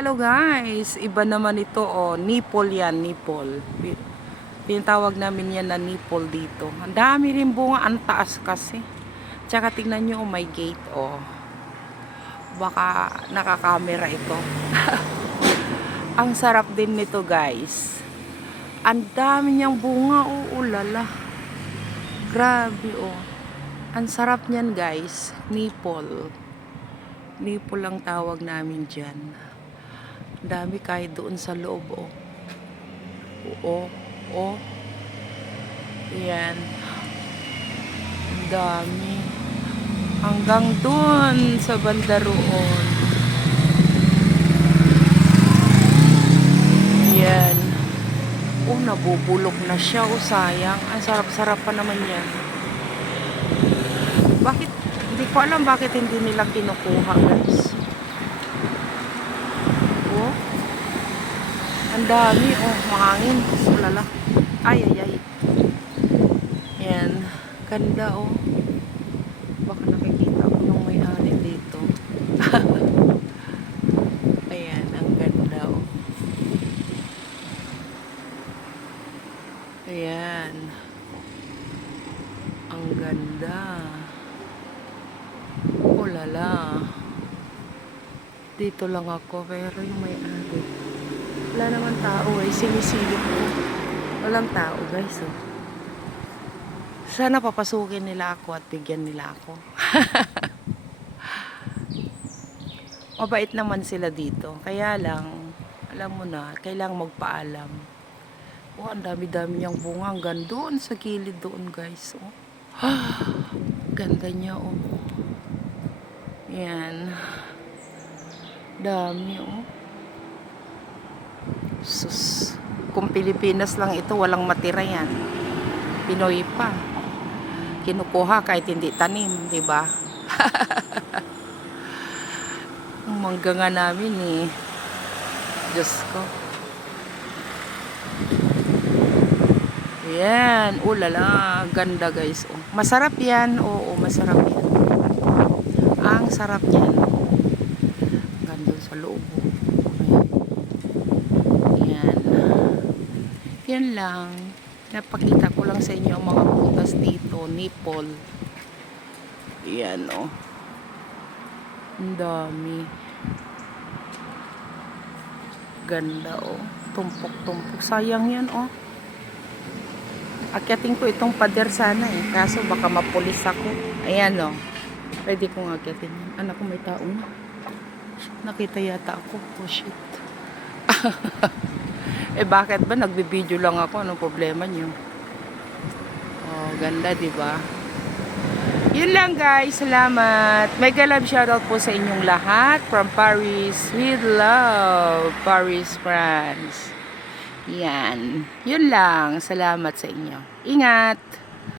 Hello guys, iba naman ito oh, nipple yan, nipple. Tinatawag namin yan na nipple dito. Ang dami rin bunga, ang taas kasi. Tsaka tingnan nyo, oh, may gate oh. Baka nakakamera ito. Ang sarap din nito guys. Ang dami niyang bunga, oh, ulala. Grabe oh. Ang sarap niyan guys, nipple. Nipple ang tawag namin dyan. Dami kahit doon sa loob oh. Oh. Yan. Ang dami. Hanggang doon sa banda roon. Yan. Oh, nabubulok na siya. Oh, sayang. Ang sarap-sarap pa naman yan. Bakit? Hindi ko alam bakit hindi nila kinukuha guys. Oh. Ang dami, oh, mahangin. Ulala. Ay. Yan. Ganda, oh. Baka nakikita ko yung may-ari dito. Ayan, ang ganda, oh. Ayan. Ang ganda. Ulala. Dito lang ako, pero yung may-ari. Wala naman tao eh. Sinisilip ko. Walang tao guys oh. Sana papasukin nila ako at bigyan nila ako. Mabait naman sila dito. Kaya lang, alam mo na, kailangang magpaalam. Oh, ang dami-dami niyang bunga. Hanggang doon sa gilid doon guys oh. Ganda niya oh. Yan. Dami oh. Sus, kung Pilipinas lang ito, walang matira yan. Pinoy pa. Kinukuha kahit hindi tanim, di ba? Ang mangga nga namin eh. Diyos ko. Yan, ulala, ganda guys. Oh. Masarap yan, oo, masarap yan. Ang sarap yan. Ganda sa loob. Yan lang. Napakita ko lang sa inyo ang mga butas dito. Nipple. Yan o. Ang dami. Ganda o. Tumpok-tumpok. Sayang yan o. Akyatin ko itong pader sana eh. Kaso baka mapulis ako. Ayan o. Pwede kong akyatin. Anak ko may tao na. Nakita yata ako. Oh shit. Eh bakit ba nagbibideo lang ako? Anong problema niyo? Oh, ganda 'di ba? Yun lang guys, salamat. Mega love shoutout po sa inyong lahat from Paris with love, Paris, France. Yan. Yun lang. Salamat sa inyo. Ingat.